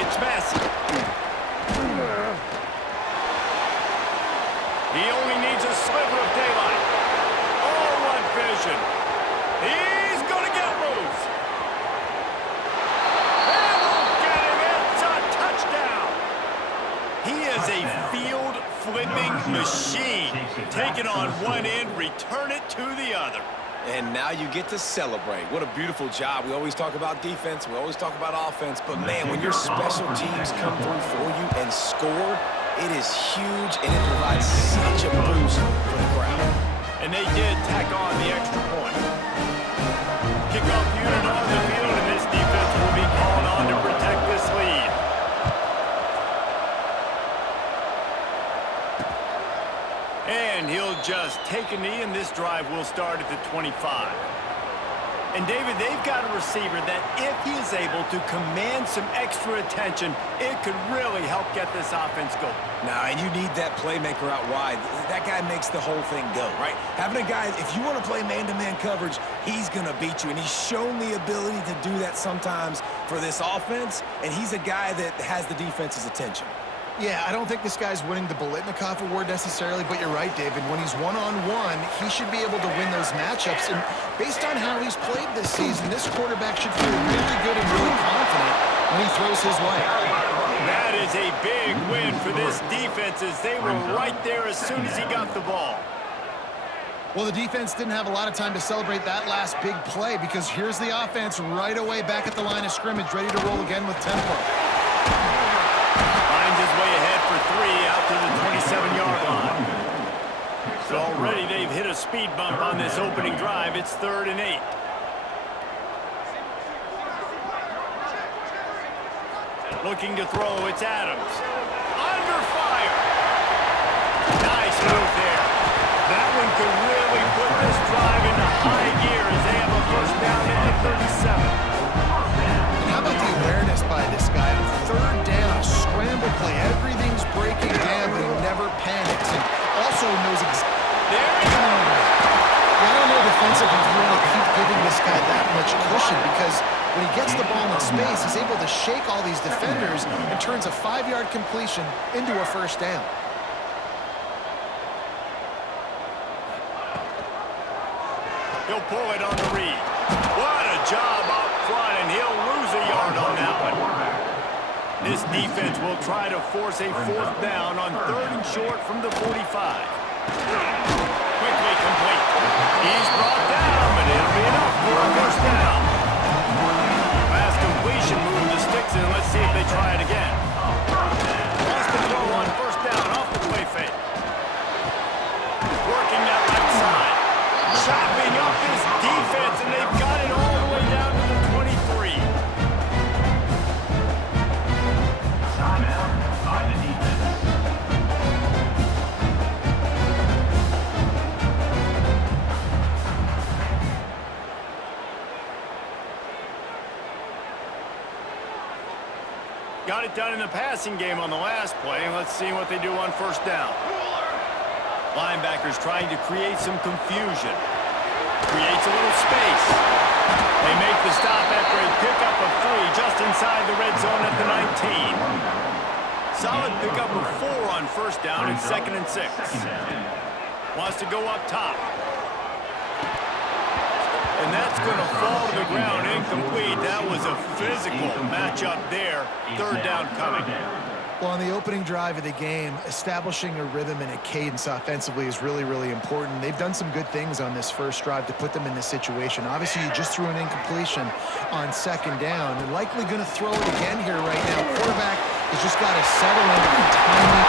It's Messi. He only needs a sliver of daylight. Oh, what vision. He's going to get loose. And we'll get him. It's a touchdown. He is a field-flipping machine. Take it on one end, return it to the other. And now you get to celebrate. What a beautiful job. We always talk about defense. We always talk about offense. But, man, when your special teams come through for you and score, it is huge, and it provides such a boost for the crowd. And they did tack on the extra point. Kickoff unit on the field, and this defense will be called on to protect this lead. And he'll just take a knee, and this drive will start at the 25. And, David, they've got a receiver that if he is able to command some extra attention, it could really help get this offense going. Now, and you need that playmaker out wide. That guy makes the whole thing go, right? Having a guy, if you want to play man-to-man coverage, he's going to beat you. And he's shown the ability to do that sometimes for this offense, and he's a guy that has the defense's attention. Yeah, I don't think this guy's winning the Bolitnikoff Award necessarily, but you're right, David. When he's one-on-one, he should be able to win those matchups. And based on how he's played this season, this quarterback should feel really good and really confident when he throws his way. That is a big win for this defense as they were right there as soon as he got the ball. Well, the defense didn't have a lot of time to celebrate that last big play because here's the offense right away back at the line of scrimmage, ready to roll again with tempo. Finds his way ahead for 3 out to the 27-yard line. So already they've hit a speed bump on this opening drive. It's 3rd and 8. Looking to throw, it's Adams. Under fire. Nice move there. That one could really put this drive into high gear as they have a first down at the 37. How about the awareness by this guy on 3rd down, scramble play, everything's breaking down, but he never panics, and also knows There he goes. I don't know defensively if you want to keep giving this guy that much cushion because when he gets the ball in space, he's able to shake all these defenders and turns a 5-yard completion into a first down. He'll pull it on the read. What a job up front, and he'll lose a yard on that one. This defense will try to force a 4th down on 3rd and short from the 45. Quickly complete. He's brought down, but it'll be enough for a first down. Last completion, moving the sticks in. Let's see if they try it again. Lost the throw on 1st down off the play fake. Working that right side. Chopping up this defense, and they've got it all the way down to the 23. Timeout by the defense. Got it done in the passing game on the last play, and let's see what they do on 1st down. Linebackers trying to create some confusion. Creates a little space. They make the stop after a pickup of 3 just inside the red zone at the 19. Solid pickup of 4 on 1st down and 2nd and 6. Wants to go up top. And that's going to fall to the ground incomplete. That was a physical matchup there. 3rd down coming. Well, on the opening drive of the game, establishing a rhythm and a cadence offensively is really, really important. They've done some good things on this first drive to put them in this situation. Obviously, you just threw an incompletion on 2nd down. They're likely going to throw it again here right now. Quarterback has just got to settle in and timing.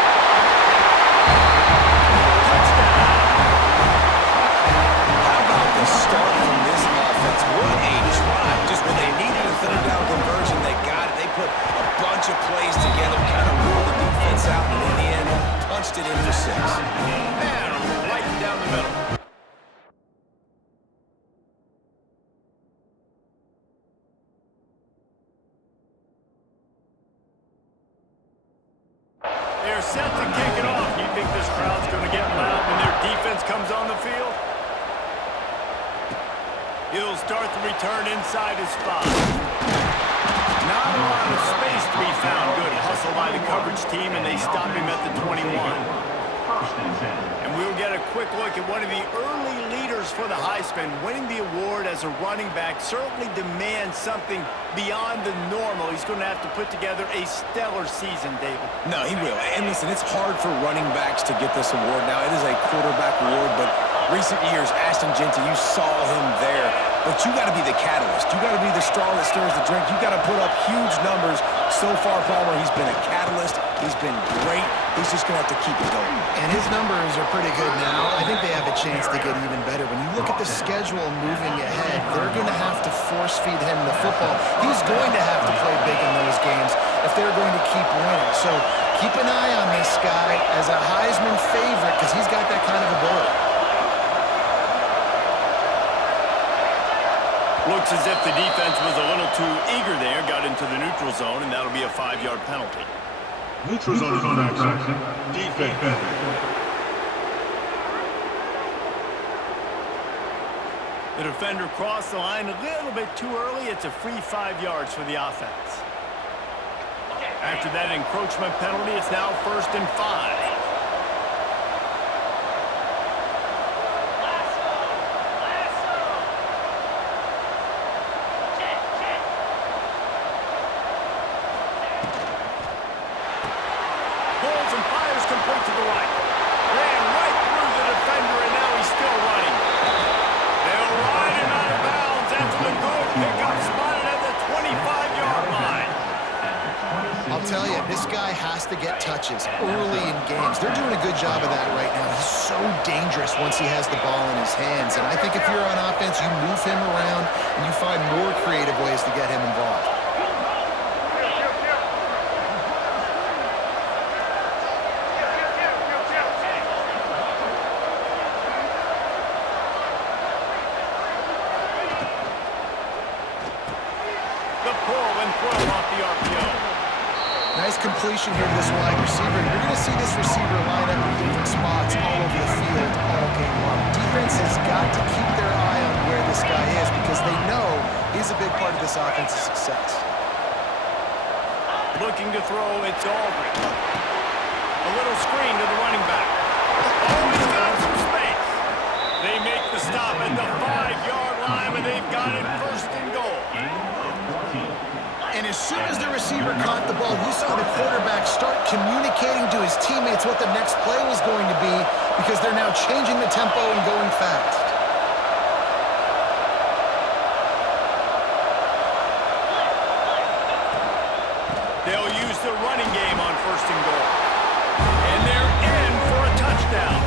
How about the start from this offense? What a drive. Just when they needed a 3rd down conversion, they got it. They put a bunch of plays together, kind of ruled the defense out, and in the end, punched it in for 6. Man, right down the middle. They're set to kick it off. You think this crowd's going to get loud when their defense comes on the field? He'll start the return inside his 5. Not a lot of space to be found. Good hustle by the coverage team, and they stop him at the 21. First and 10. And we'll get a quick look at one of the early leaders for the Heisman. Winning the award as a running back certainly demands something beyond the normal. He's going to have to put together a stellar season, David. No, he will. And listen, it's hard for running backs to get this award. Now, it is a quarterback award, but recent years, Ashton Genty, you saw him there. But you got to be the catalyst. You got to be the straw that stirs the drink. You got to put up huge numbers. So far, Palmer, he's been a catalyst. He's been great. He's just going to have to keep it going. And his numbers are pretty good now. I think they have a chance to get even better. When you look at the schedule moving ahead, they're going to have to force-feed him the football. He's going to have to play big in those games if they're going to keep winning. So keep an eye on this guy as a Heisman favorite because he's got that kind of ability. Looks as if the defense was a little too eager there, got into the neutral zone, and that'll be a 5-yard penalty. Neutral zone infraction. Defense. The defender crossed the line a little bit too early. It's a free 5 yards for the offense. After that encroachment penalty, it's now 1st and 5. I'll tell you, this guy has to get touches early in games. They're doing a good job of that right now. He's so dangerous once he has the ball in his hands. And I think if you're on offense, you move him around and you find more creative ways to get him involved. The pull and throw off the RPO. Nice completion here to this wide receiver. You're going to see this receiver line up in different spots all over the field all game long. Defense has got to keep their eye on where this guy is because they know he's a big part of this offense's success. Looking to throw, it's Aldridge. A little screen to the running back. Oh, he's got some space. They make the stop at the 5-yard line, but they've got it 1st and goal. And as soon as the receiver caught the ball, you saw the quarterback start communicating to his teammates what the next play was going to be because they're now changing the tempo and going fast. They'll use the running game on 1st and goal. And they're in for a touchdown.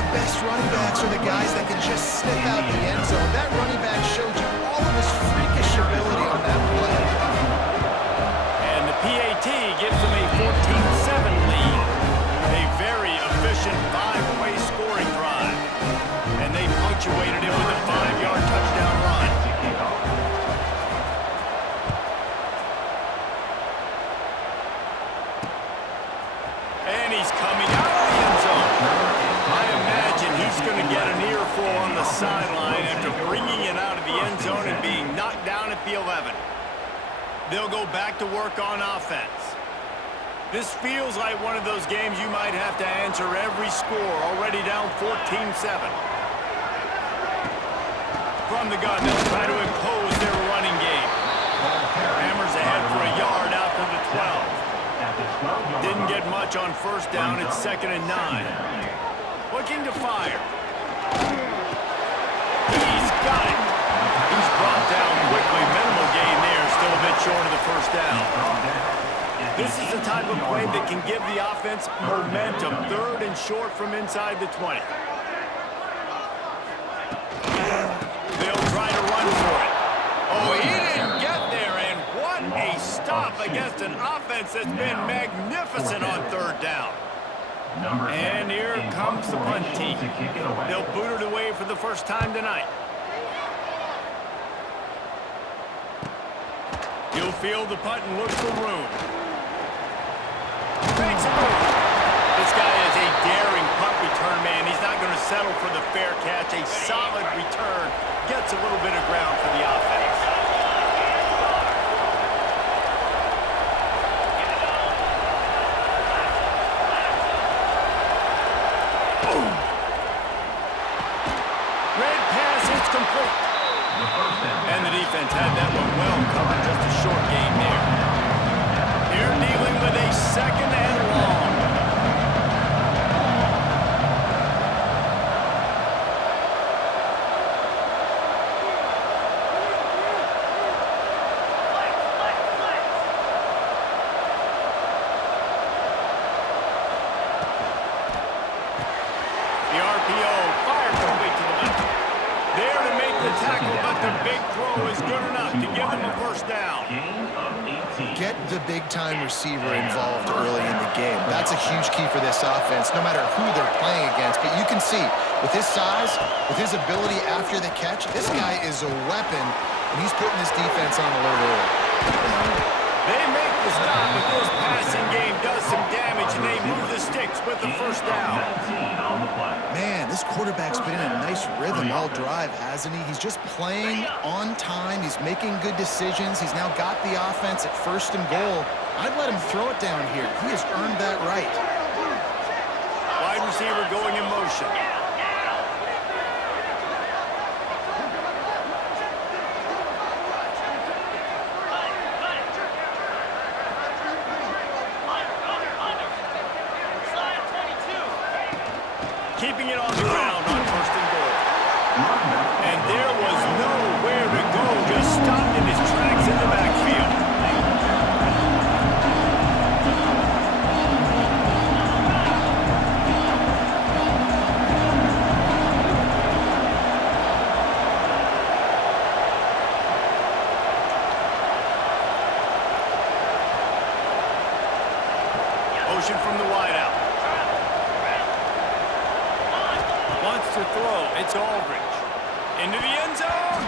The best running backs are the guys that can just sniff out the end zone. That running back showed you all of his freakish ability on that play. And the PAT gives them a 14-7 lead. A very efficient 5-way scoring drive. And they punctuated it with a 5-yard touchdown run. And he's coming out of the end zone. I imagine he's going to get an earful on the sideline after bringing it out of the end zone and being knocked down at the 11. They'll go back to work on offense. This feels like one of those games you might have to answer every score, already down 14-7. From the gun, they'll try to impose their running game. Hammers ahead for a yard out to the 12. Didn't get much on 1st down. It's 2nd and 9. Looking to fire. He's got it. He's brought down quickly. Minimal gain there. Still a bit short of the 1st down. This is the type of play that can give the offense momentum. 3rd and short from inside the 20. They'll try to run for it. Oh, he didn't get there, and what a stop against an offense that's been magnificent on 3rd down. And here comes the punt team. They'll boot it away for the first time tonight. He'll field the punt and look for room. Makes a move. This guy is a daring punt return man. He's not going to settle for the fair catch. A solid return gets a little bit of ground for the offense. defense had that one well covered. Just a short gain there. Here dealing with a second and long. The RPO fired complete to the left. There to make the tackle, but the big throw is good enough to give them a first down. Get the big-time receiver involved early in the game. That's a huge key for this offense, no matter who they're playing against. But you can see, with his size, with his ability after the catch, this guy is a weapon, and he's putting this defense on alert early. They make the stop, but this passing game does some damage, and they move the sticks with the first down. Man, this quarterback's been in a nice rhythm all drive, hasn't he? He's just playing on time. He's making good decisions. He's now got the offense at first and goal. I'd let him throw it down here. He has earned that right. Wide receiver going in motion. Keeping it on the ground on first and goal. And there was nowhere to go, just stopped in his tracks in the backfield. Motion from the wideout. Wants to throw. It's Aldridge. Into the end zone.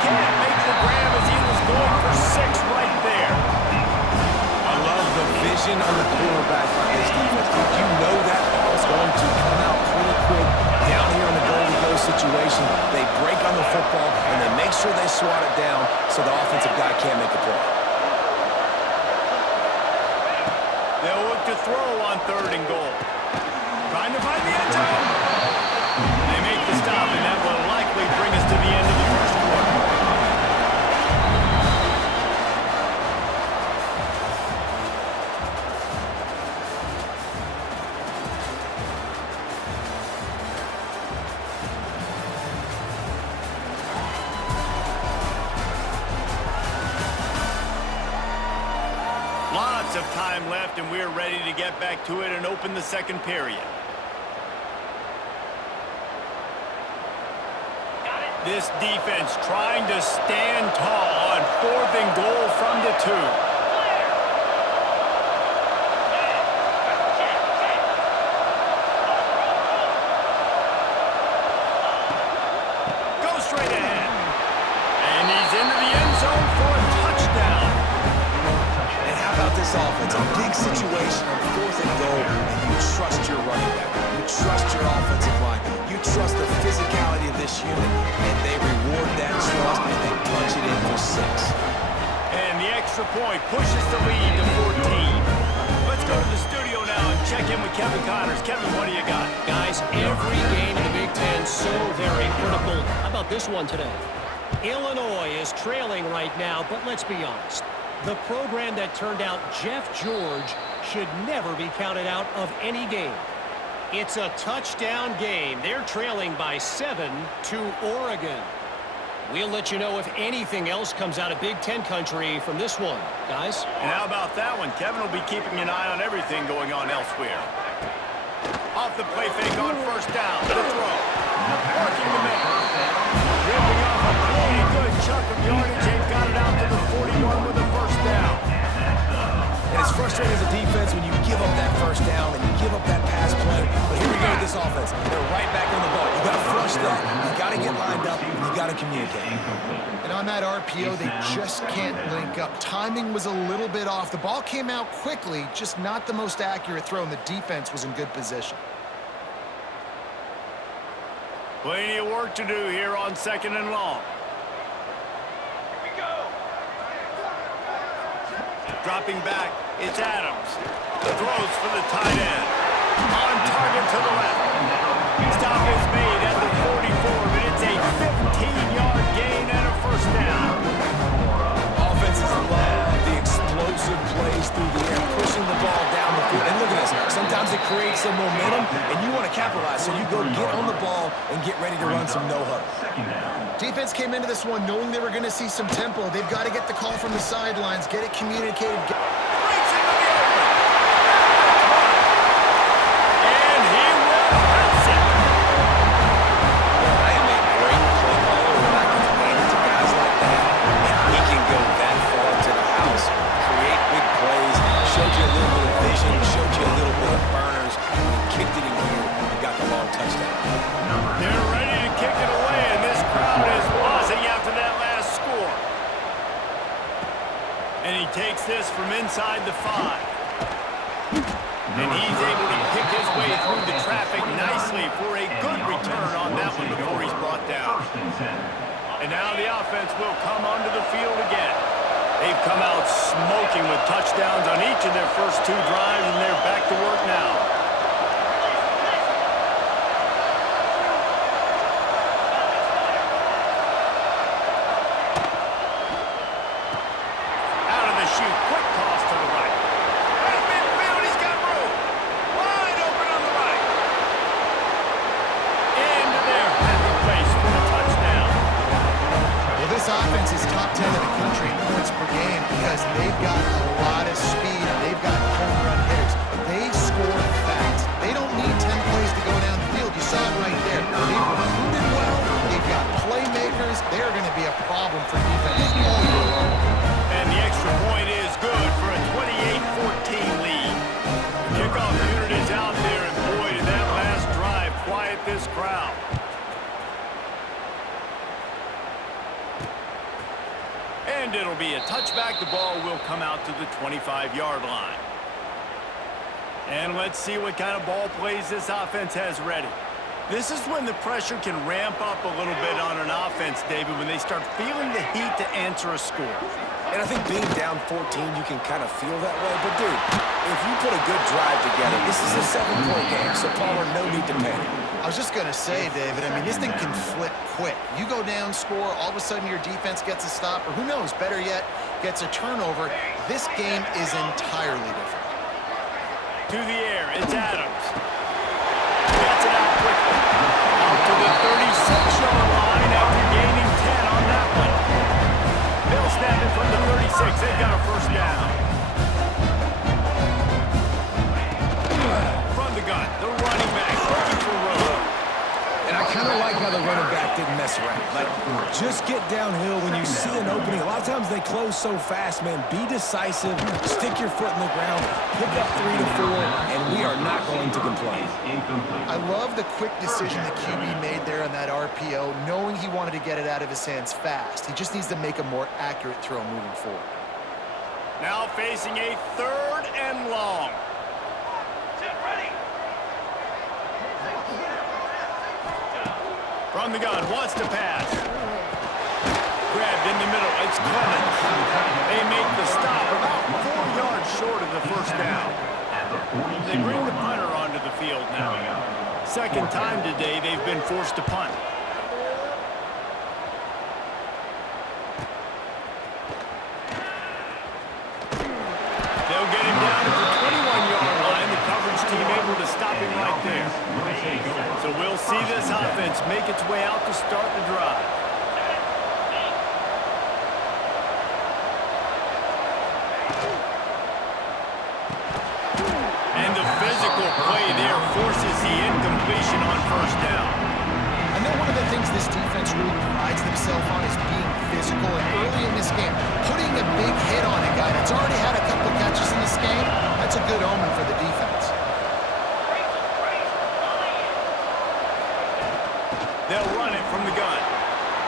Can't make the grab as he was going for 6 right there. I love the vision on the quarterback by this defense. You know that ball's going to come out pretty quick down here in the goal-to-go situation. They break on the football, and they make sure they swat it down so the offensive guy can't make a play. They'll look to throw on third and goal. Trying to find the end zone. They make the stop, and that will likely bring us to the end of the first quarter. Lots of time left, and we're ready to get back to it and open the second period. This defense trying to stand tall on fourth and goal from the 2. Go straight ahead. And he's into the end zone for a touchdown. And how about this offense? A big situation on fourth and goal, and you trust your running back. You trust your offensive line. You trust the physicality of this unit, and they reward that trust, and they punch it in for 6. And the extra point pushes the lead to 14. Let's go to the studio now and check in with Kevin Connors. Kevin, what do you got? Guys, every game in the Big Ten so very critical. How about this one today? Illinois is trailing right now, but let's be honest. The program that turned out Jeff George should never be counted out of any game. It's a touchdown game. They're trailing by 7 to Oregon. We'll let you know if anything else comes out of Big Ten country from this one. Guys? And how about that one? Kevin will be keeping an eye on everything going on elsewhere. Off the play fake on first down. The throw. Working the man. Ripping off a pretty good chunk of yardage. They've got it out to the 41 with a first down. And it's frustrating as a defense when you give up that first down and you give up that pass play. But here we go with this offense. They're right back on the ball. You got to flush that. You got to get lined up. And you got to communicate. And on that RPO, they just can't link up. Timing was a little bit off. The ball came out quickly, just not the most accurate throw, and the defense was in good position. Plenty of work to do here on second and long. Dropping back, it's Adams. Throws for the tight end. On target to the left. Stop is made at the 44, but it's a 15-yard gain and a first down. create some momentum, and you want to capitalize. So you go get on the ball and get ready to run some no-huddle. Defense came into this one knowing they were going to see some tempo. They've got to get the call from the sidelines, get it communicated. Breaks into the open. And he will bounce it. I am a great play caller when I can hand it to guys like that. And he can go that far to the house, create big plays, showed you a little bit of vision, showed you a little bit of burners, and kicked it in here and got the long touchdown. They're ready to kick it away, and this crowd is buzzing after that last score. And he takes this from inside the 5. And he's able to pick his way through the traffic nicely for a good return on that one before he's brought down. And now the offense will come onto the field again. They've come out smoking with touchdowns on each of their first 2 drives, and they're back to work now. Out of the chute, quick toss to the right. Right midfield, he's got room. Wide open on the right. Into there, happy place for a touchdown. Well, this offense is top 10 in the country in points per game because they've got a lot of speed and they've got home run hitters. They score fast. They don't need 10 plays to go down the field. You saw it right there. They've recruited well. They've got playmakers. They're going to be a problem for defenses all year long. And the extra point is good for a 28-14 lead. The kickoff unit is out there, and boy, did that last drive quiet this crowd. And it'll be a touchback. The ball will come out to the 25-yard line. And let's see what kind of ball plays this offense has ready. This is when the pressure can ramp up a little bit on an offense, David, when they start feeling the heat to answer a score. And I think being down 14, you can kind of feel that way. But, dude, if you put a good drive together, this is a 7-point game, so Palmer, no need to panic. I was just going to say, David, I mean, this thing can flip quick. You go down, score, all of a sudden your defense gets a stop, or who knows, better yet, gets a turnover. This game is entirely different. To the air, it's Adams. Gets it out quickly. Out to the 36-yard line after gaining 10 on that one. They'll snap it from the 36. They've got a first down. From the gun, the running back looking for room. And I kind of like how the running back didn't mess around. Like, just get downhill when you see an opening. A lot of times they close so fast, man. Be decisive, stick your foot in the ground, pick up 3 to 4, and we are not going to complain. I love the quick decision the QB made there on that RPO, knowing he wanted to get it out of his hands fast. He just needs to make a more accurate throw moving forward. Now facing a 3rd and long. From the gun, wants to pass. Grabbed in the middle, it's Clemens. They make the stop about 4 yards short of the first down. They bring the punter onto the field now. Second time today they've been forced to punt. They'll get him down to the 21-yard line. The coverage team able to stop him right there. So we'll see this offense make its way out to start the drive. And the physical play there forces the incompletion on first down. I know one of the things this defense really prides themselves on is being physical, and early in this game, putting a big hit on a guy that's already had a couple catches in this game, that's a good omen for the defense. They'll run it from the gun.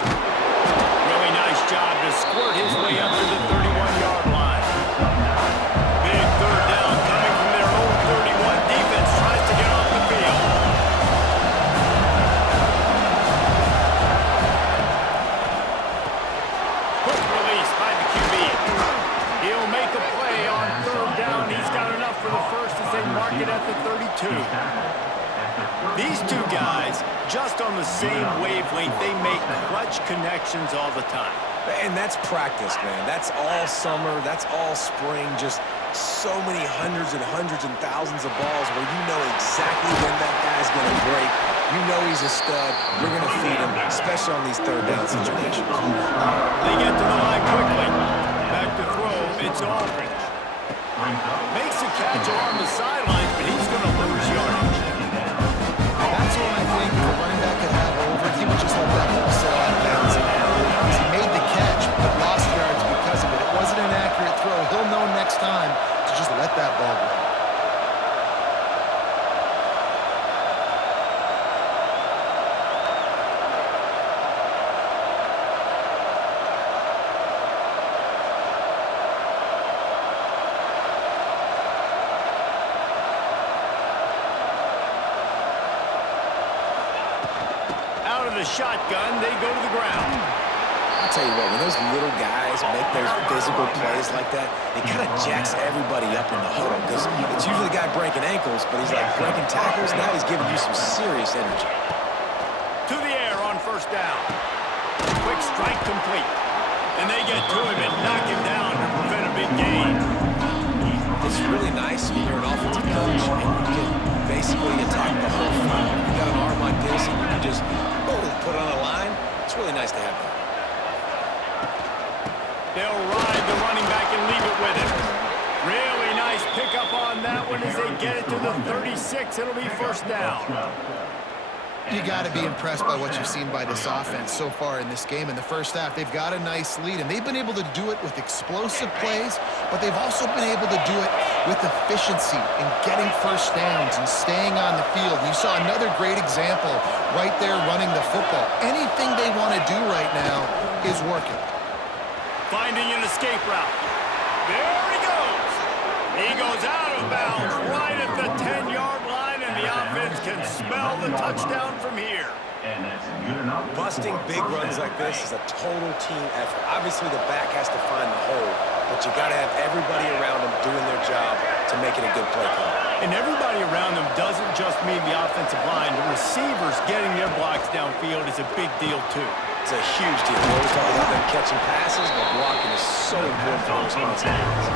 Really nice job to squirt his way up to the 31-yard line. Big 3rd down coming from their own 31. Defense tries to get off the field. Quick release by the QB. He'll make a play on 3rd down. He's got enough for the first as they mark it at the 32. These 2 guys, just on the same wavelength, they make clutch connections all the time. And that's practice, man. That's all summer. That's all spring. Just so many hundreds and thousands of balls where you know exactly when that guy's going to break. You know he's a stud. You're going to feed him, especially on these third down situations. They get to the line quickly. Back to throw. It's Aldridge. Makes a catch along the sidelines, but he's going to lose yardage. That's when I think if the running back could have over, he would just let that ball sail out of bounds. Because he made the catch, but lost yards because of it. It wasn't an accurate throw. He'll know next time to just let that ball go. Out of the shotgun, they go to the ground. I'll tell you what, when those little guys make those physical plays like that, it kind of jacks everybody up in the huddle because it's usually the guy breaking ankles, but he's like breaking tackles. Now he's giving you some serious energy. To the air on first down. Quick strike complete. And they get to him and knock him down to prevent a big gain. It's really nice when you're an offensive coach and you can basically attack the whole field. You got an arm like this and you can just, boom, put it on a line. It's really nice to have that. They'll ride the running back and leave it with him. Really nice pickup on that one as they get it to the 36. It'll be first down. You got to be impressed by what you've seen by this offense so far in this game. In the first half, they've got a nice lead, and they've been able to do it with explosive plays, but they've also been able to do it with efficiency in getting first downs and staying on the field. You saw another great example right there running the football. Anything they want to do right now is working. Finding an escape route. There he goes. He goes out of bounds right at the 10-yard line, and the offense can smell the touchdown from here. And that's good enough. Busting big runs like this is a total team effort. Obviously, the back has to find the hole, but you got to have everybody around them doing their job to make it a good play call. And everybody around them doesn't just mean the offensive line. The receivers getting their blocks downfield is a big deal, too. It's a huge deal. We always talk about them catching passes, but blocking is so important for the responsibilities.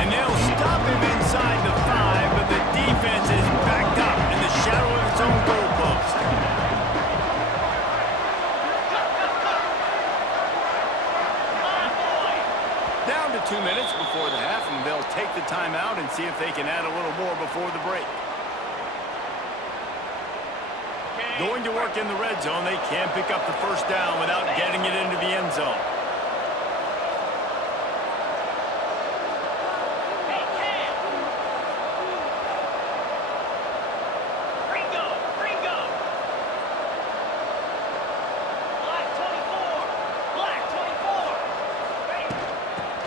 And they'll stop him inside the 5, but the defense is backed up in the shadow of its own goalpost. Down to 2 minutes before the half, and they'll take the timeout and see if they can add a little more before the break. Going to work in the red zone. They can't pick up the first down without getting it into the end zone.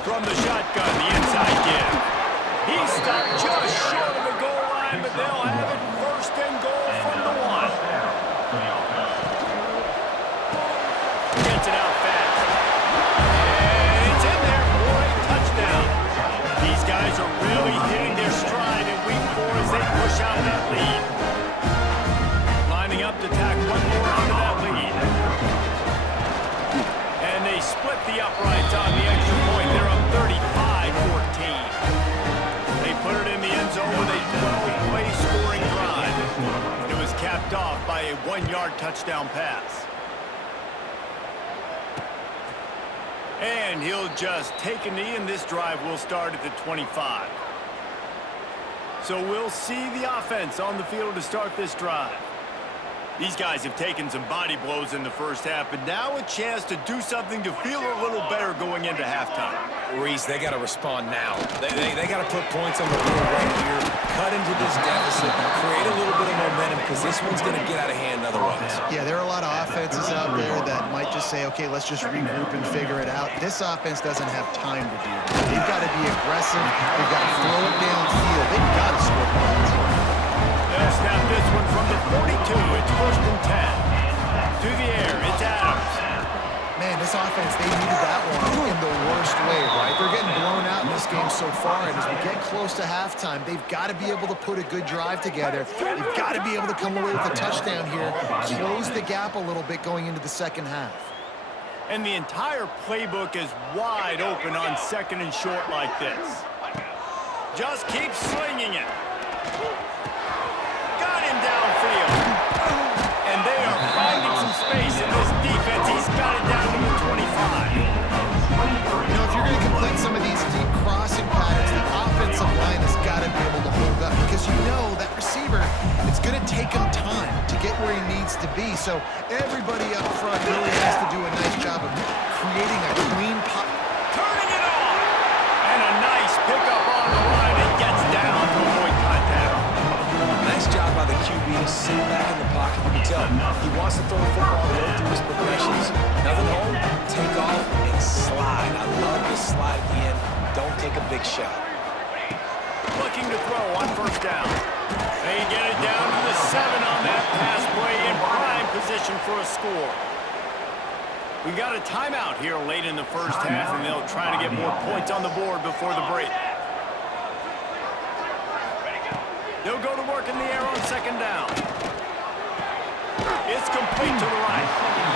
From the shotgun, the inside give. He stopped just short of the goal line, but they'll have it first and goal from the 1. Gets it out fast. And it's in there for a touchdown. These guys are really hitting their stride in week 4 as they push out that lead. Lining up to tack one more onto that lead. And they split the uprights on the extra point. They're up 35-14. They put it in the end zone with a 12-play scoring drive. It was capped off by a 1-yard touchdown pass. And he'll just take a knee, and this drive will start at the 25. So we'll see the offense on the field to start this drive. These guys have taken some body blows in the first half, but now a chance to do something to feel a little better going into halftime. Reese, they got to respond now. They got to put points on the board right here, cut into this deficit, create a little bit of momentum because this one's going to get out of hand otherwise. Yeah, there are a lot of offenses out there that might just say, okay, let's just regroup and figure it out. This offense doesn't have time to do that. They've got to be aggressive. They've got to throw it downfield. They've got to score points. They'll snap this one from the 42. It's first and 10. To the air, it's Adams. Man, this offense, they needed that one in the worst way, right? They're getting blown out in this game so far, and as we get close to halftime, they've got to be able to put a good drive together. They've got to be able to come away with a touchdown here, close the gap a little bit going into the second half. And the entire playbook is wide open on second and short like this. Just keep slinging it. Got him downfield. And they are finding some space in this defense. He's got it down to the 25. You know, if you're going to complete some of these deep crossing patterns, the offensive line has got to be able to hold up because you know that receiver, it's going to take him time to get where he needs to be. So everybody up front really has to do a nice job of creating a clean pot. Turning it on. And a nice pickup on the line and gets down to avoid contact. Nice job by the QB to sit back in the pocket. You can tell he wants to throw the football, go through his progressions. Nothing home, take off and slide. I love this slide at the end. Don't take a big shot. Looking to throw on first down. They get it down to the 7 on that pass play in prime position for a score. We got a timeout here late in the first half, and they'll try to get more points on the board before the break. They'll go to work in the air on second down. It's complete to the right.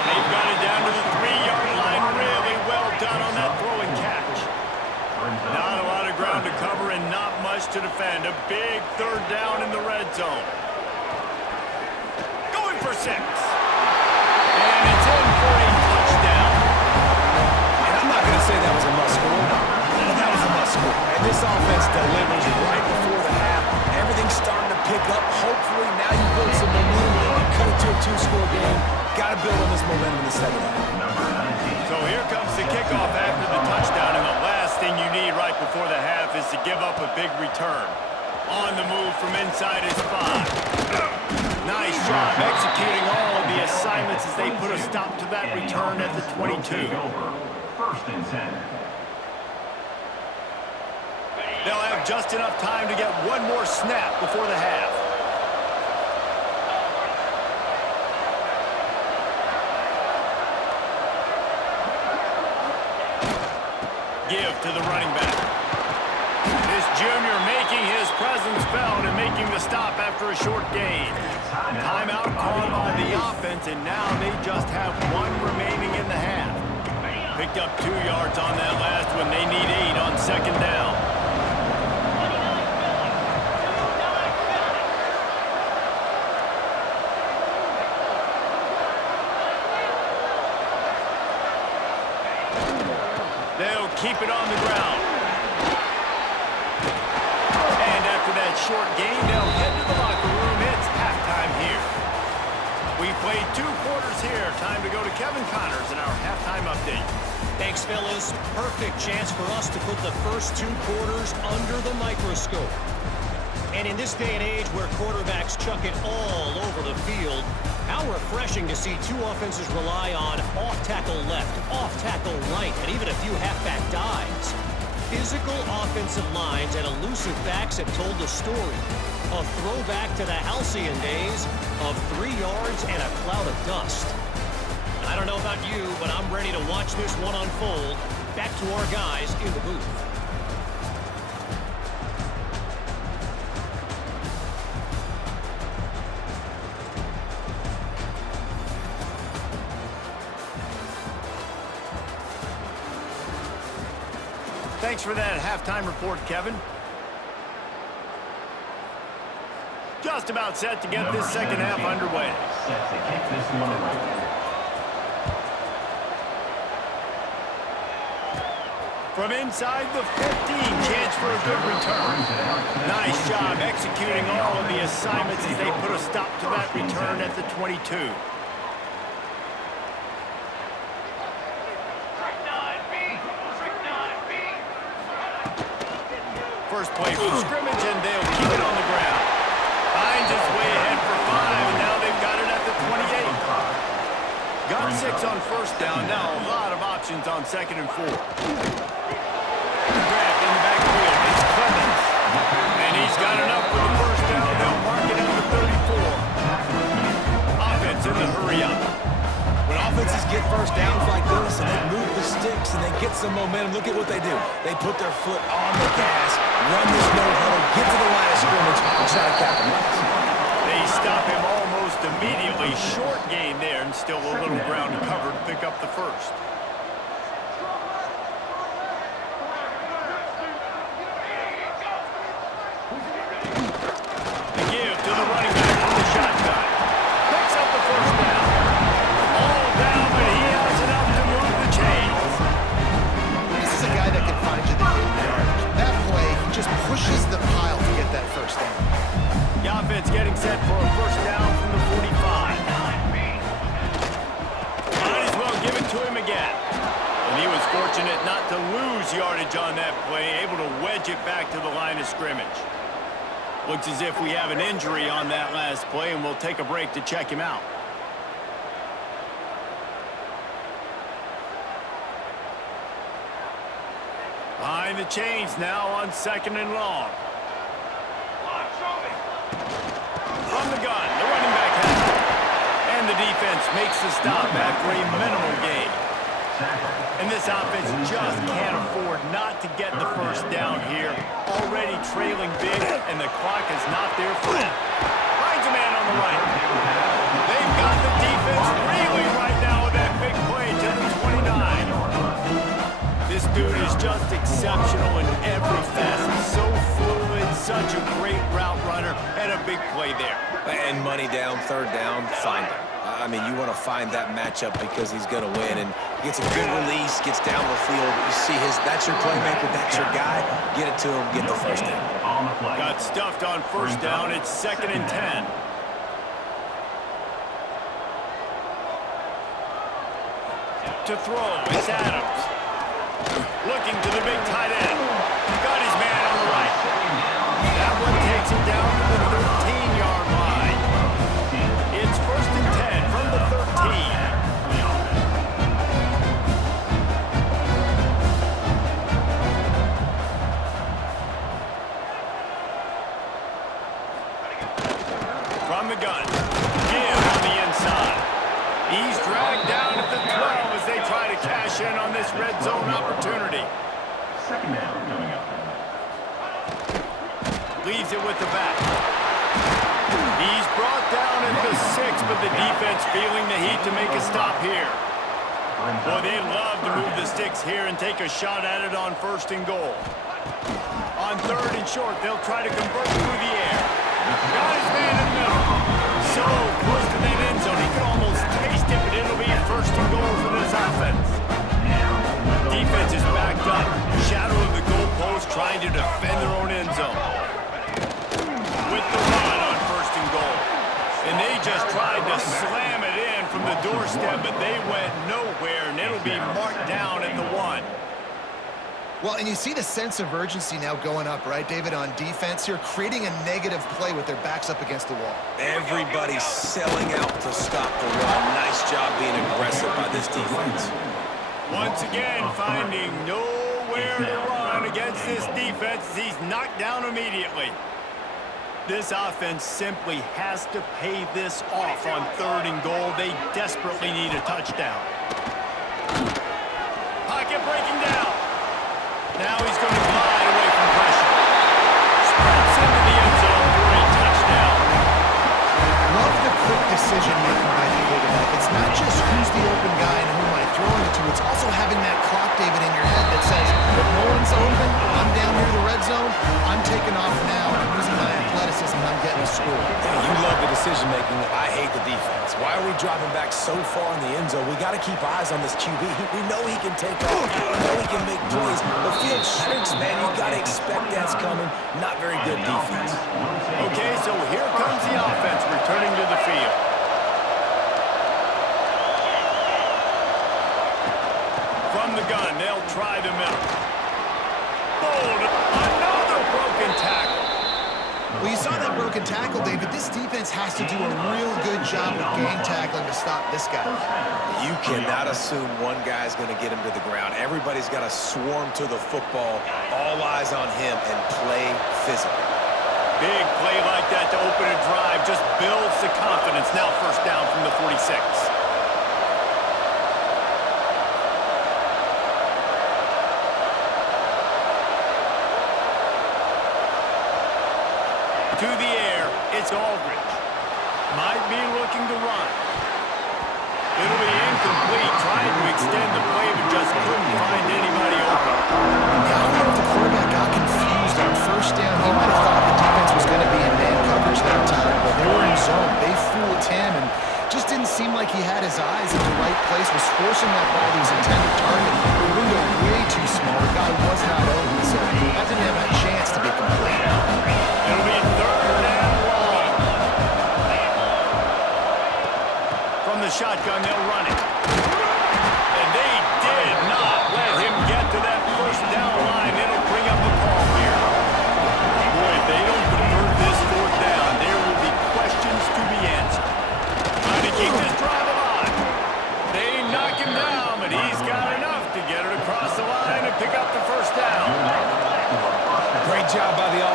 They've got it down to the 3-yard line. Really well done on that throwing catch. Not a lot of ground to cover and not much to defend. A big third down in the red zone. Going for 6. And it's in for a touchdown. And I'm not going to say that was a must-score, but that was a must-score. And this offense delivers right before the half. Everything's starting to pick up. Hopefully now you build some momentum. You cut it to a 2-score game. Got to build on this momentum in the second half. So here comes the kickoff after the touchdown, and the last thing you need right before the half is to give up a big return. On the move from inside his 5. Nice job executing all of the assignments as they put a stop to that return at the 22. First and 10. They'll have just enough time to get one more snap before the half. Give to the running back. This junior making his presence felt and making the stop after a short gain. Timeout called by the offense, and now they just have one remaining in the half. Picked up 2 yards on that last one. They need 8 on second down. They'll keep it on the ground. And after that short gain, they'll head to the locker room. It's halftime here. We played 2 quarters here. Time to go to Kevin Connors in our halftime update. Thanks, fellas. Perfect chance for us to put the first 2 quarters under the microscope. And in this day and age where quarterbacks chuck it all over the field, how refreshing to see 2 offenses rely on off-tackle left, off-tackle right, and even a few halfback dives. Physical offensive lines and elusive backs have told the story. A throwback to the halcyon days of 3 yards and a cloud of dust. I don't know about you, but I'm ready to watch this one unfold. Back to our guys in the booth. Thanks for that halftime report, Kevin. Just about set to get this second half underway. Set to kick this one away. From inside the 15, chance for a good return. Nice job executing all of the assignments as they put a stop to that return at the 22. First play from scrimmage, and they'll keep it on the ground. Finds its way ahead for 5, and now they've got it at the 28. Got 6 on first down. Now a lot of options on second and 4. Grab in the backfield. It's Clemens. And he's got enough for the first down. They'll mark it at the 34. Offense in the hurry up. When offenses get first downs like this and they move the sticks and they get some momentum, look at what they do. They put their foot on the gas, run this no huddle, get to the line of scrimmage, and try to capitalize. They stop him almost immediately. Short gain there, and still a little ground to cover to pick up the first. offense getting set for a first down from the 45. Might as well give it to him again. And he was fortunate not to lose yardage on that play, able to wedge it back to the line of scrimmage. Looks as if we have an injury on that last play, and we'll take a break to check him out. Behind the chains now on 2nd and long. From the gun, the running back has it. And the defense makes the stop after a minimal gain. And this offense just can't afford not to get the first down here. Already trailing big, and the clock is not their friend. Finds a man on the right. They've got the defense reeling right now with that big play to the 29. This dude is just exceptional in every facet. So fluid, such a great route runner, and a big play there. And money down, 3rd down, find him. I mean, you want to find that matchup because he's going to win. And he gets a good release, gets down the field. You see that's your playmaker, that's your guy. Get it to him, get the first down. Got stuffed on first down. It's 2nd and 10. To throw, it's Adams. Looking to the big tight end. Got his man on the right. That one takes it down to the 13-yard line. It's 1st and 10 from the 13. From the gun. Give on the inside. He's dragged down at the 12 as they try to cash in on this red zone opportunity. 2nd down coming up. Leaves it with the back. He's brought down at the 6, but the defense feeling the heat to make a stop here. Boy, they love to move the sticks here and take a shot at it on 1st and goal. On 3rd and short, they'll try to convert through the air. Got his man in the middle. So close to that end zone, he could almost taste it, but it'll be 1st and goal for this offense. Defense is backed up, shadow of the goalpost, trying to defend their own end zone. With the run on 1st and goal. And they just tried to slam it in from the doorstep, but they went nowhere, and it'll be marked down at the 1. Well, and you see the sense of urgency now going up, right, David, on defense here, creating a negative play with their backs up against the wall. Everybody's selling out to stop the run. Nice job being aggressive by this defense. Once again, finding nowhere to run against this defense. He's knocked down immediately. This offense simply has to pay this off on 3rd and goal. They desperately need a touchdown. Pocket breaking down. Now he's going to glide away from pressure. Sprints into the end zone for a touchdown. Love the quick decision-making by the quarterback. It's not just who's the open guy and who am I throwing it to. It's also having that clock, David, in your head that says, if no one's open, I'm down near the red zone, I'm taking off now, and I'm using my athleticism, and I'm getting a score. Yeah, you love the decision-making. I hate the defense. Why are we dropping back so far in the end zone? We got to keep eyes on this QB. We know he can take off. We know he can make plays. The field shrinks, man. You got to expect that's coming. Not very good defense. Okay, so here comes the offense returning to the field. From the gun, they'll try the middle. Bold, another broken tackle. Well, you saw that broken tackle, David. This defense has to do a real good job of gang tackling to stop this guy. You cannot assume one guy's going to get him to the ground. Everybody's got to swarm to the football. All eyes on him and play physical. Big play like that to open a drive just builds the confidence. Now 1st down from the 46. To the air, it's Aldridge. Might be looking to run. It'll be incomplete, trying to extend the play, but just couldn't find anybody open. Yeah, I don't know if the quarterback got confused on 1st down. He might have thought the defense was going to be in man coverage that time, but they were in zone. They fooled him and just didn't seem like he had his eyes in the right place, was forcing that ball to his intended target. The window way too small. The guy was not open, so that didn't have a chance to be complete. It'll be 3rd and long.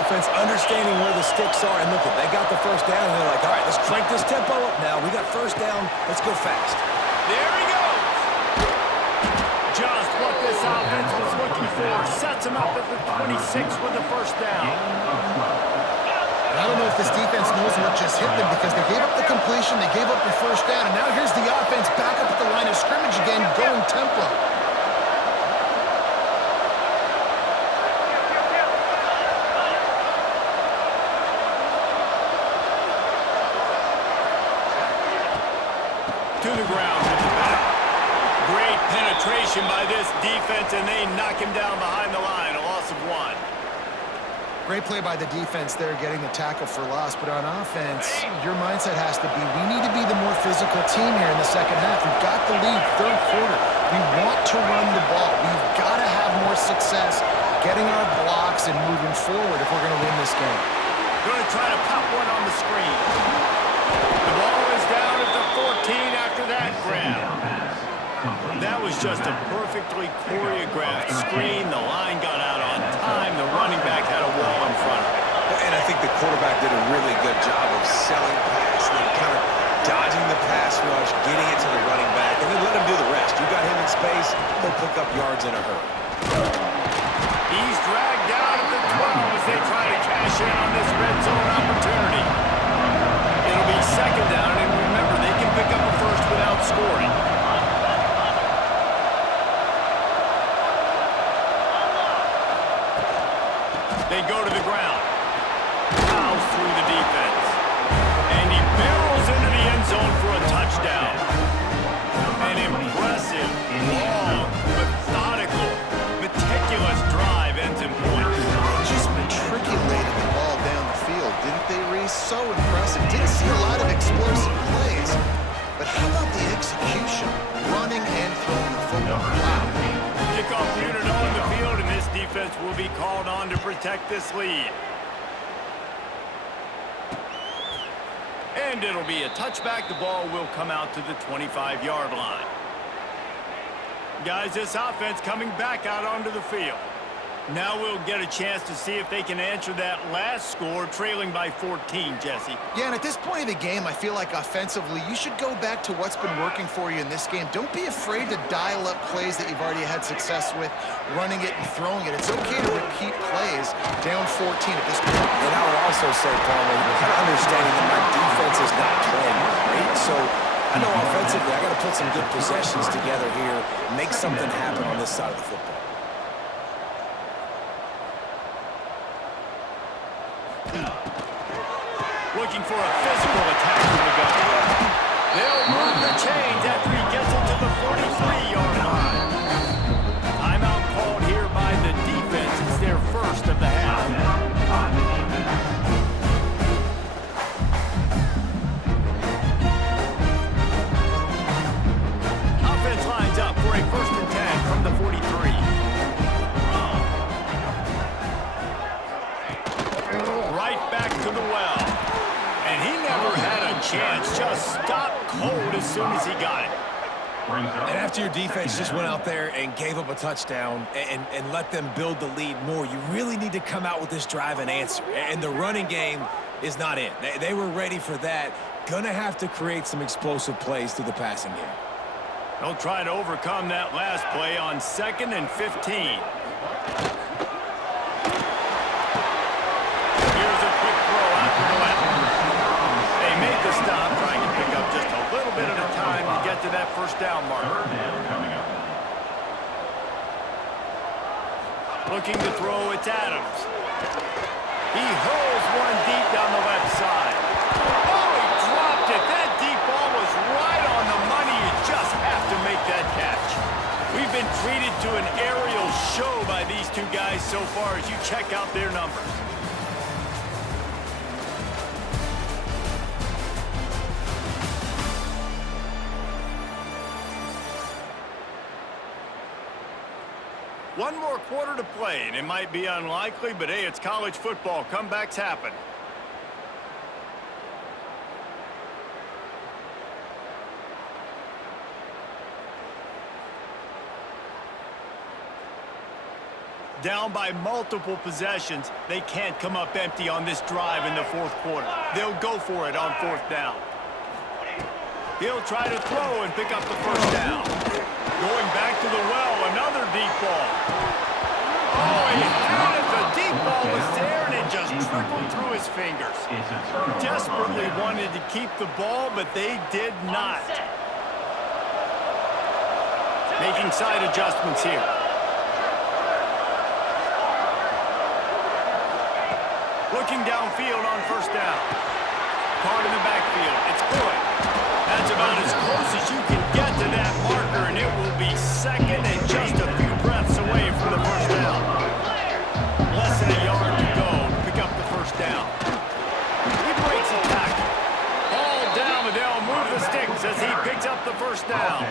offense understanding where the sticks are. And look, they got the first down, and they're like, all right, let's crank this tempo up now. We got first down. Let's go fast. There he goes. Just what this offense was looking for. Sets him up at the 26 with the first down. I don't know if this defense knows what just hit them because they gave up the completion, they gave up the first down, and now here's the offense back up at the line of scrimmage again, going tempo. To the ground with the back. Great penetration by this defense, and they knock him down behind the line. A loss of 1. Great play by the defense there, getting the tackle for loss. But on offense, your mindset has to be, we need to be the more physical team here in the second half. We've got the lead, third quarter. We want to run the ball. We've got to have more success getting our blocks and moving forward if we're going to win this game. Going to try to pop one on the screen. The ball is down at the 14 after that grab. That was just a perfectly choreographed screen. The line got out on time. The running back had a wall in front of him. And I think the quarterback did a really good job of selling pass and then kind of dodging the pass rush, getting it to the running back, and then let him do the rest. You got him in space, he'll pick up yards in a hurry. He's dragged down at the 12 as they try to cash in on this red zone opportunity. It'll be second down, and remember, they can pick up a first without scoring. They go to the ground. Fouls through the defense. And he barrels into the end zone for a touchdown. An impressive, long, methodical, meticulous drive ends in points. They just matriculated the ball down the field, didn't they, Reese? So impressive. Didn't see a lot of explosive plays, but how about the execution? Running and throwing the football. Wow. Kickoff unit on the field, and this defense will be called on to protect this lead. And it'll be a touchback. The ball will come out to the 25-yard line. Guys, this offense coming back out onto the field. Now we'll get a chance to see if they can answer that last score, trailing by 14, Jesse. Yeah, and at this point of the game, I feel like offensively, you should go back to what's been working for you in this game. Don't be afraid to dial up plays that you've already had success with, running it and throwing it. It's okay to repeat plays down 14 at this point. And I would also say, Palmer, kind of understanding that my defense is not playing great, so I know offensively I got to put some good possessions together here, make something happen on this side of the football. Looking for a physical attack from the gun. They'll move the chains after he gets it to the 43-yard line. Timeout called here by the defense. It's their first of the half. Offense lines up for a 1st and 10 from the 43. Right back to the well. And he never had a chance. Just stopped cold as soon as he got it. And after your defense just went out there and gave up a touchdown and let them build the lead more, you really need to come out with this drive and answer. And the running game is not it. They were ready for that. Gonna have to create some explosive plays through the passing game. They'll try to overcome that last play on 2nd and 15. The stop, trying to pick up just a little bit at a time to get to that first down marker. Looking to throw, it's Adams. He hurls one deep down the left side. Oh, he dropped it. That deep ball was right on the money. You just have to make that catch. We've been treated to an aerial show by these two guys so far as you check out their numbers. One more quarter to play, and it might be unlikely, but hey, it's college football. Comebacks happen. Down by multiple possessions, they can't come up empty on this drive in the fourth quarter. They'll go for it on fourth down. He'll try to throw and pick up the first down. Going back to the well, another deep ball. Oh, he had it. The deep ball was there, and it just trickled through his fingers. Desperately wanted to keep the ball, but they did not. Making side adjustments here. Looking downfield on first down. Caught in the backfield. It's good. That's about as close as you can get to that marker, and it will be second and just a few breaths away from the first down. Less than a yard to go to pick up the first down. He breaks a tackle. Ball down, and they'll move the sticks as he picks up the first down.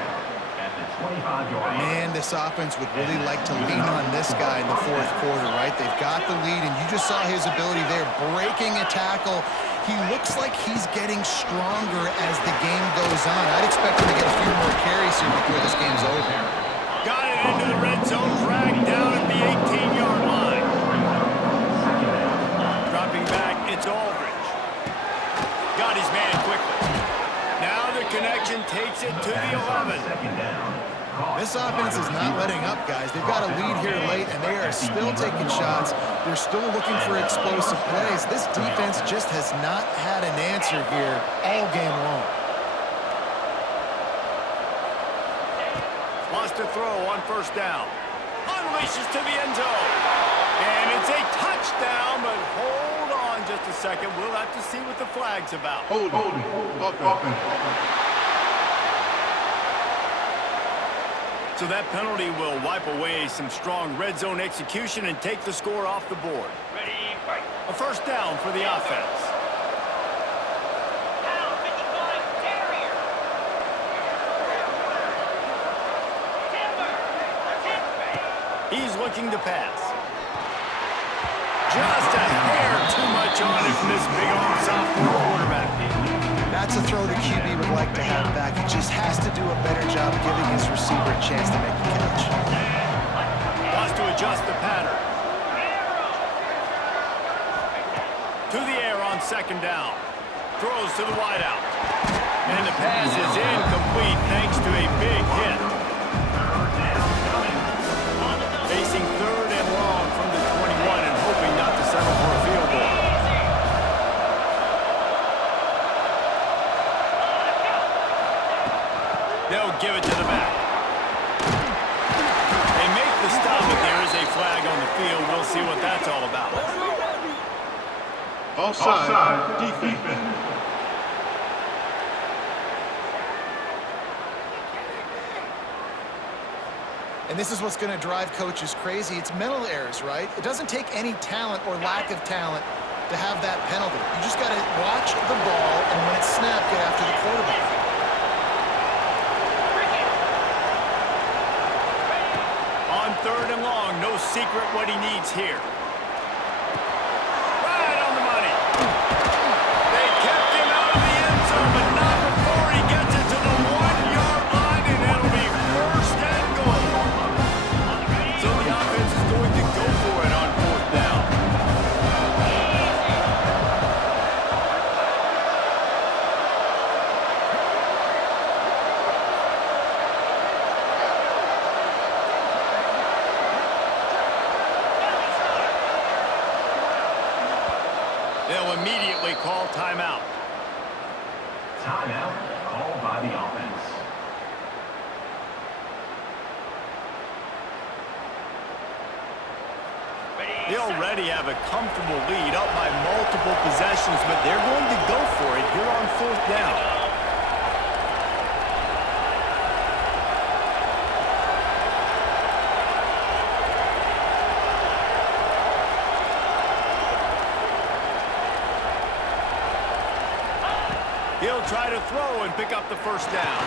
Man, this offense would really like to lean on this guy in the fourth quarter, right? They've got the lead, and you just saw his ability there, breaking a tackle. He looks like he's getting stronger as the game goes on. I'd expect him to get a few more carries here before this game's over. Got it into the red zone, dragged down at the 18-yard line. Dropping back, it's Aldridge. Got his man quickly. Now the connection takes it to the 11. This offense is not letting up, guys. They've got a lead here late, and they are still taking shots. They're still looking for explosive plays. This defense just has not had an answer here all game long. Wants to throw on first down. Unleashes to the end zone. And it's a touchdown, but hold on just a second. We'll have to see what the flag's about. Hold it. So that penalty will wipe away some strong red zone execution and take the score off the board. Ready, fight. A first down for the offense. Down, 55, Terrier. He's looking to pass. Just a hair too much on it from this big arm sophomore quarterback. That's a throw the QB would like to have back. He just has to do a better job giving his receiver a chance to make the catch. Wants to adjust the pattern. To the air on second down. Throws to the wideout. And the pass is incomplete thanks to a big hit. Facing third and long from the 21 and hoping not to settle for a field goal. They'll give it to the back. They make the stop, but there is a flag on the field. We'll see what that's all about. Offside, defense. And this is what's going to drive coaches crazy. It's mental errors, right? It doesn't take any talent or lack of talent to have that penalty. You just got to watch the ball, and when it's snapped, get after the quarterback. On third and long, no secret what he needs here. Right on the money. They kept him out of the end zone, but not before he gets it to the 1-yard line, and it'll be first and goal. So the offense is going to go for it on fourth down. They'll immediately call timeout. Timeout called by the offense. They already have a comfortable lead up by multiple possessions, but they're going to go for it here on fourth down. He'll try to throw and pick up the first down.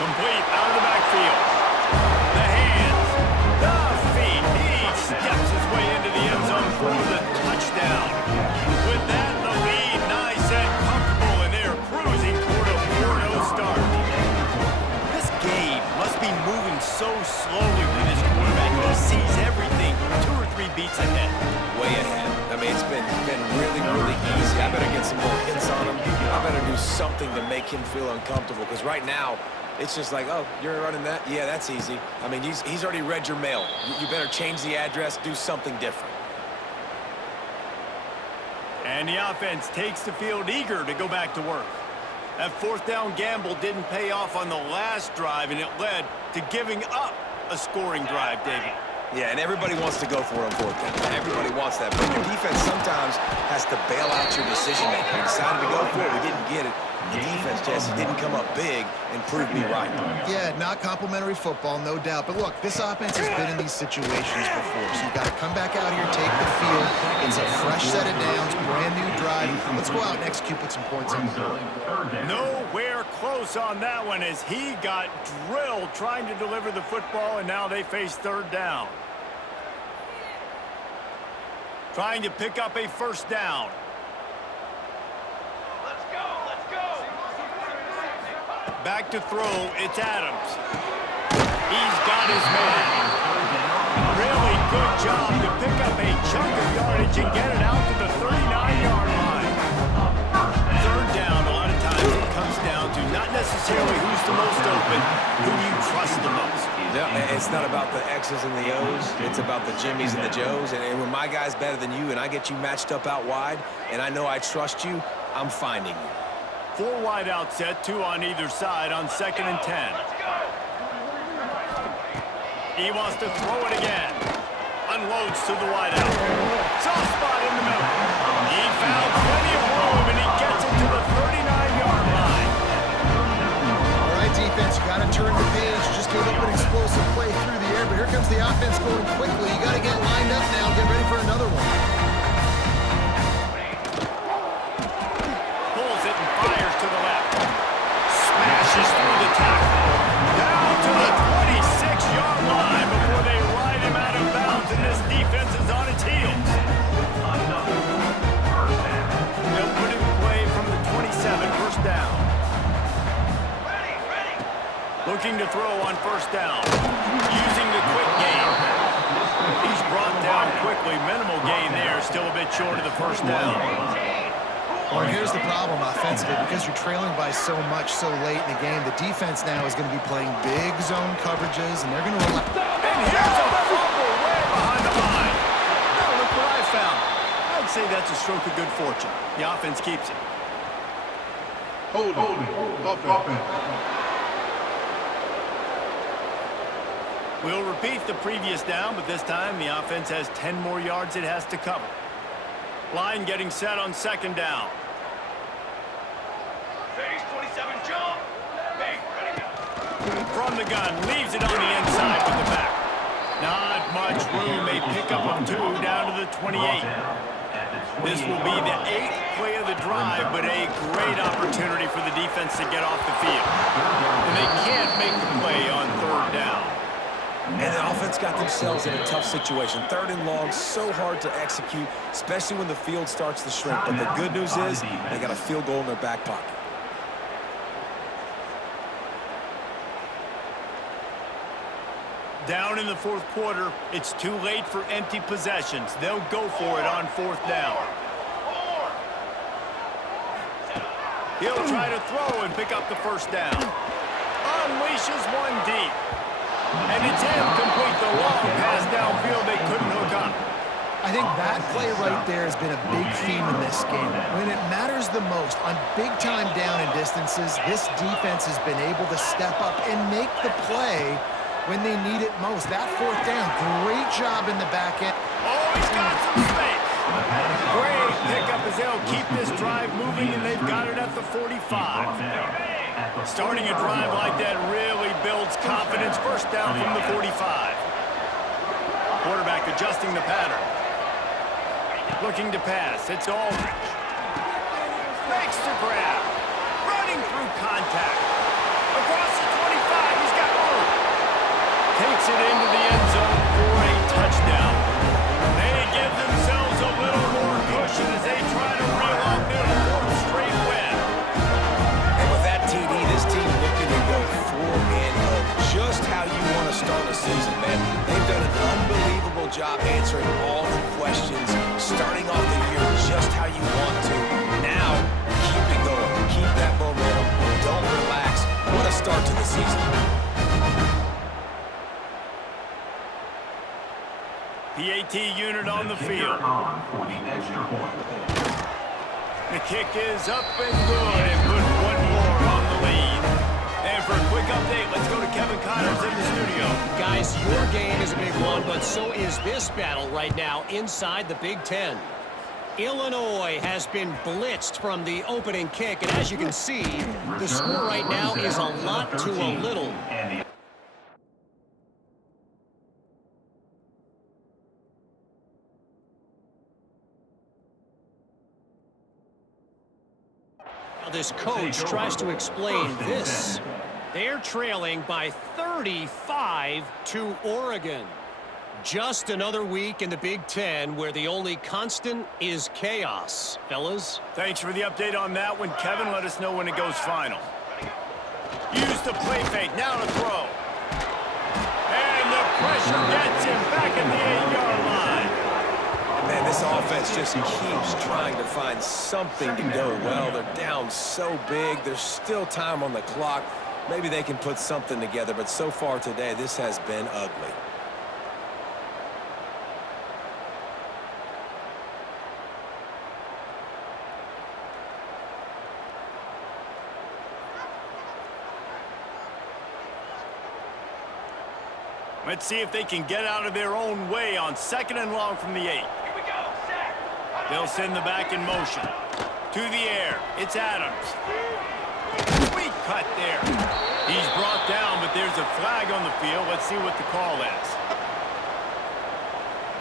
Complete out of the backfield. The hands, the feet. He steps his way into the end zone for the touchdown. With that, the lead nice and comfortable, and they're cruising toward a 4-0 start. This game must be moving so slowly for this quarterback. He sees everything 2 or something to make him feel uncomfortable, because right now, it's just like, oh, you're running that? Yeah, that's easy. I mean, he's already read your mail. You better change the address, do something different. And the offense takes the field eager to go back to work. That fourth down gamble didn't pay off on the last drive, and it led to giving up a scoring drive, David. Yeah, and everybody wants to go for it on fourth down. Everybody wants that. But your defense sometimes has to bail out your decision-making. We decided to go for it. We didn't get it. The defense, Jesse, didn't come up big and prove me right. Yeah, not complimentary football, no doubt. But look, this offense has been in these situations before. So you've got to come back out here, take the field. It's a fresh set of downs, brand new drive. Let's go out and execute, put some points on the board. Nowhere close on that one as he got drilled trying to deliver the football, and now they face third down. Trying to pick up a first down. Back to throw, it's Adams. He's got his man. Really good job to pick up a chunk of yardage and get it out to the 39-yard line. Third down, a lot of times it comes down to not necessarily who's the most open, who do you trust the most. Yeah, it's not about the X's and the O's. It's about the Jimmies and the Joes. And when my guy's better than you and I get you matched up out wide and I know I trust you, I'm finding you. 4 wide out set, 2 on either side on 2nd and 10. He wants to throw it again. Unloads to the wide out. Soft spot in the middle. He found plenty of room, and he gets it to the 39-yard line. All right, defense, you got to turn the page. Just gave up an explosive play through the air, but here comes the offense going quickly. You got to get lined up now. Get ready for another one. To the left. Smashes through the tackle. Down to the 26-yard line before they ride him out of bounds, and this defense is on its heels. They'll put him away from the 27, first down. Looking to throw on first down. Using the quick game. He's brought down quickly. Minimal gain there. Still a bit short of the first down. Well, and here's the problem offensively, because you're trailing by so much so late in the game, the defense now is going to be playing big zone coverages, and they're going to rely. And here's a fumble way behind the line. Now look what I found. I'd say that's a stroke of good fortune. The offense keeps it. Hold it. Offense. We'll repeat the previous down, but this time the offense has 10 more yards it has to cover. Line getting set on 2nd down. Phase 27 jump. Big, ready go. From the gun, leaves it on the inside with the back. Not much room. A pickup of 2 down to the 28. This will be the 8th play of the drive, but a great opportunity for the defense to get off the field. And they can't make the play on 3rd down. And the offense got themselves in a tough situation. 3rd and long, so hard to execute, especially when the field starts to shrink. But the good news is they got a field goal in their back pocket. Down in the 4th quarter, it's too late for empty possessions. They'll go for it on 4th down. He'll try to throw and pick up the first down. Unleashes one deep. And it's incomplete. The long pass downfield they couldn't hook up. I think that play right there has been a big theme in this game. When it matters the most, on big-time down and distances, this defense has been able to step up and make the play when they need it most. That 4th down, great job in the back end. Oh, he's got some space. Great pickup as they'll keep this drive moving, and they've got it at the 45. Starting a drive like that really builds confidence. First down from the 45. Quarterback adjusting the pattern. Looking to pass. It's Aldridge. Makes the grab. Running through contact. Across the 25. He's got room. Takes it into the end zone for a touchdown. They give themselves a little more cushion as they try to reel off their 4th straight win. And with that TD, this team looking to go 4-0. Just how you want to start a season, man. They've done an unbelievable job answering all the questions, starting off the year just how you want to. Now, keep it going. Keep that momentum. Don't relax. What a start to the season. PAT unit on the field. The kick is up and good and put one more on the lead. And for a quick update, let's go to Kevin Connors in the studio. Guys, your game is a big one, but so is this battle right now inside the Big Ten. Illinois has been blitzed from the opening kick, and as you can see, the score right now is a lot to a little. This coach tries to explain this. They're trailing by 35 to Oregon. Just another week in the Big Ten where the only constant is chaos. Fellas? Thanks for the update on that one, Kevin. Let us know when it goes final. Use the play fake. Now to throw. And the pressure gets him back at the 8-yard line. Man, this offense just keeps trying to find something to go well. They're down so big. There's still time on the clock. Maybe they can put something together, but so far today, this has been ugly. Let's see if they can get out of their own way on 2nd and long from the 8. Here we go, set. They'll send the back in motion. To the air. It's Adams. Sweet cut there. He's brought down, but there's a flag on the field. Let's see what the call is.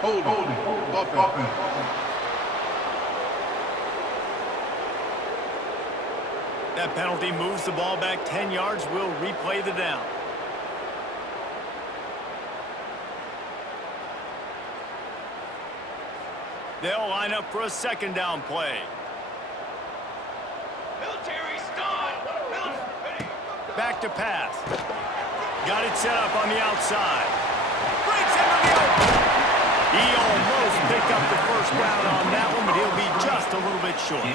Holding. Offense. That penalty moves the ball back 10 yards. We'll replay the down. They'll line up for a 2nd down play. Military start. Ready. Back to pass. Got it set up on the outside. Breaks into the open. He almost picked up the 1st down on that one, but he'll be just a little bit short.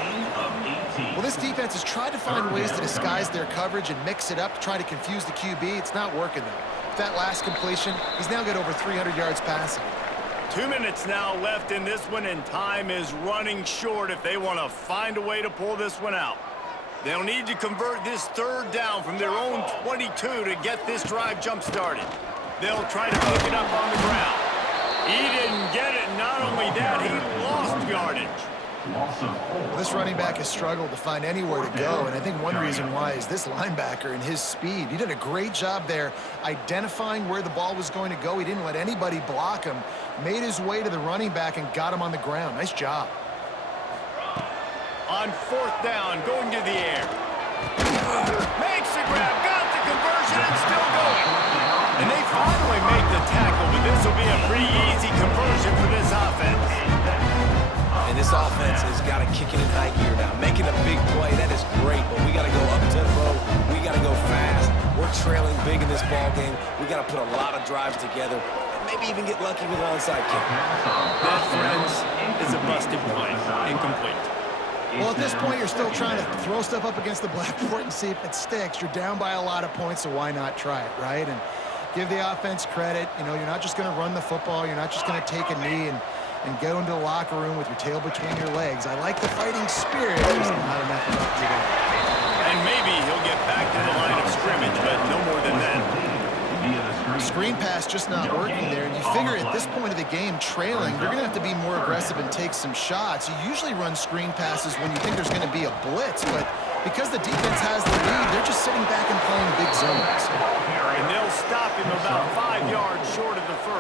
Well, this defense has tried to find ways to disguise their coverage and mix it up to try to confuse the QB. It's not working, though. With that last completion, he's now got over 300 yards passing. 2 minutes now left in this one, and time is running short if they want to find a way to pull this one out. They'll need to convert this 3rd down from their own 22 to get this drive jump-started. They'll try to pick it up on the ground. He didn't get it. Not only that, he lost yardage. This running back has struggled to find anywhere to go, and I think one reason why is this linebacker and his speed. He did a great job there identifying where the ball was going to go. He didn't let anybody block him, made his way to the running back and got him on the ground. Nice job. On 4th down, going to the air. Makes the grab, got the conversion, and still going. And they finally make the tackle, but this will be a pretty easy conversion for this offense. And this offense has got to kick it in high gear now. Making a big play, that is great, but we got to go up-tempo. We got to go fast. We're trailing big in this ball game. We got to put a lot of drives together and maybe even get lucky with an onside kick. That, friends, is a busted play. Incomplete. Well, at this point, you're still trying to throw stuff up against the blackboard and see if it sticks. You're down by a lot of points, so why not try it, right? And give the offense credit. You know, you're not just going to run the football. You're not just going to take a knee and go into the locker room with your tail between your legs. I like the fighting spirit. There's not enough of it today. And maybe he'll get back to the line of scrimmage, but no more than that. Screen pass just not working there. And you figure at this point of the game, trailing, you're going to have to be more aggressive and take some shots. You usually run screen passes when you think there's going to be a blitz, but because the defense has the lead, they're just sitting back and playing big zones. And they'll stop him about 5 yards short of the 1st.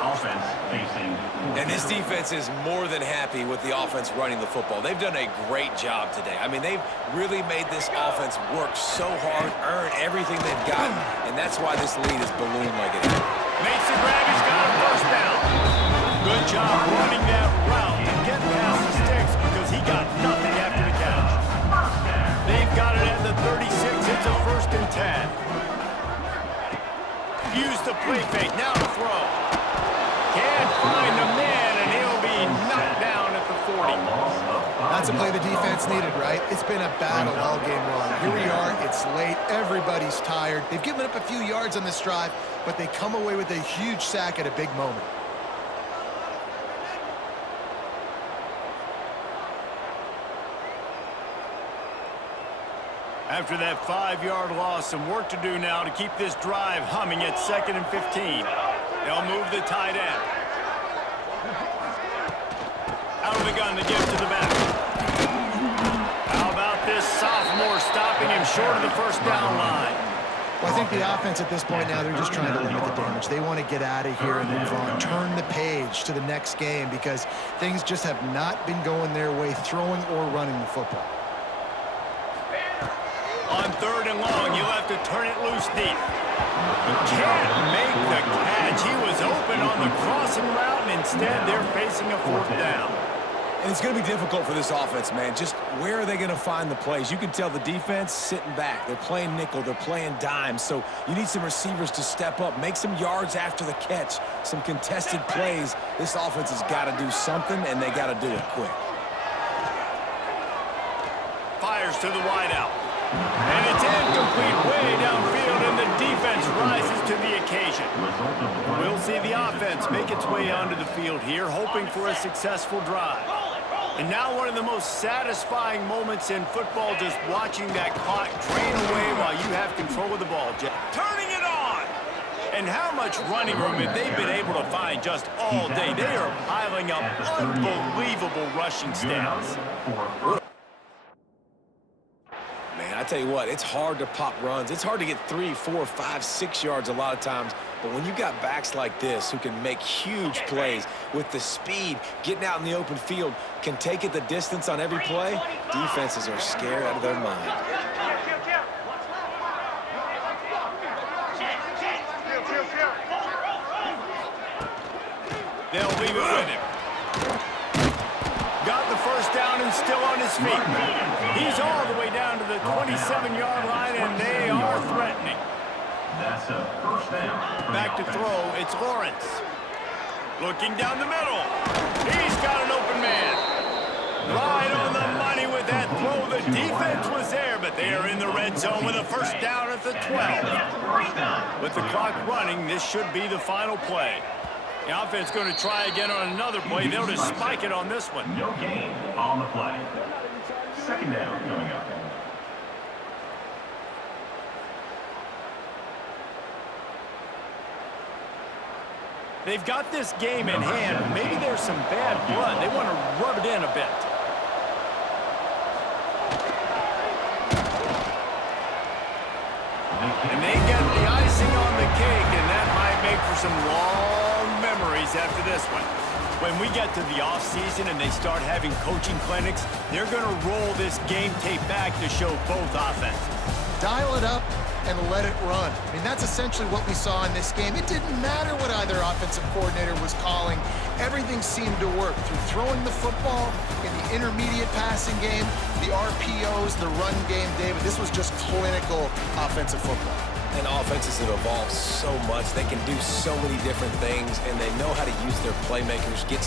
And this defense is more than happy with the offense running the football. They've done a great job today. I mean, they've really made this offense work so hard, earn everything they've gotten, and that's why this lead is ballooned like it is. Makes the grab, he's got a 1st down. Good job running that route to get past the sticks because he got nothing after the catch. They've got it at the 36. It's a 1st and 10. Use the play fake, now to throw. Can't find the man, and he'll be knocked down at the 40. That's a play the defense it's needed, right? It's been a battle all game long. Here we are, it's late, everybody's tired. They've given up a few yards on this drive, but they come away with a huge sack at a big moment. After that 5-yard loss, some work to do now to keep this drive humming at 2nd and 15. They'll move the tight end. Out of the gun to give to the back. How about this sophomore stopping him short of the first down line? Well, I think the offense at this point now, they're just trying to limit the damage. They want to get out of here and move on, turn the page to the next game because things just have not been going their way, throwing or running the football. On 3rd and long, you'll have to turn it loose deep. He can't make the catch. He was open on the crossing route, and instead they're facing a 4th down. And it's going to be difficult for this offense, man. Just where are they going to find the plays? You can tell the defense sitting back. They're playing nickel. They're playing dime. So you need some receivers to step up, make some yards after the catch, some contested plays. This offense has got to do something, and they got to do it quick. Fires to the wideout. And it's incomplete way downfield, and the defense rises to the occasion. We'll see the offense make its way onto the field here, hoping for a successful drive. And now one of the most satisfying moments in football, just watching that clock drain away while you have control of the ball, Jeff. Turning it on! And how much running room have they been able to find just all day? They are piling up unbelievable rushing stats. I tell you what, it's hard to pop runs. It's hard to get 3, 4, 5, 6 yards a lot of times. But when you got backs like this who can make huge plays with the speed, getting out in the open field, can take it the distance on every play, defenses are scared out of their mind. They'll leave it with him. Got the first down and still on his feet. He's all the way down to the 27-yard line, and they are threatening. That's a first down. Back to throw, it's Lawrence. Looking down the middle. He's got an open man. Right on the money with that throw. The defense was there, but they are in the red zone with a first down at the 12. With the clock running, this should be the final play. The offense going to try again on another play. They'll just spike it on this one. No gain on the play. Second down coming up. They've got this game in hand. Maybe there's some bad blood. They want to rub it in a bit. And they get the icing on the cake, and that might make for some long memories after this one. When we get to the offseason and they start having coaching clinics, they're going to roll this game tape back to show both offenses. Dial it up and let it run. I mean, that's essentially what we saw in this game. It didn't matter what either offensive coordinator was calling. Everything seemed to work through throwing the football, in the intermediate passing game, the RPOs, the run game, David. This was just clinical offensive football. And offenses have evolved so much. They can do so many different things, and they know how to use their playmakers, get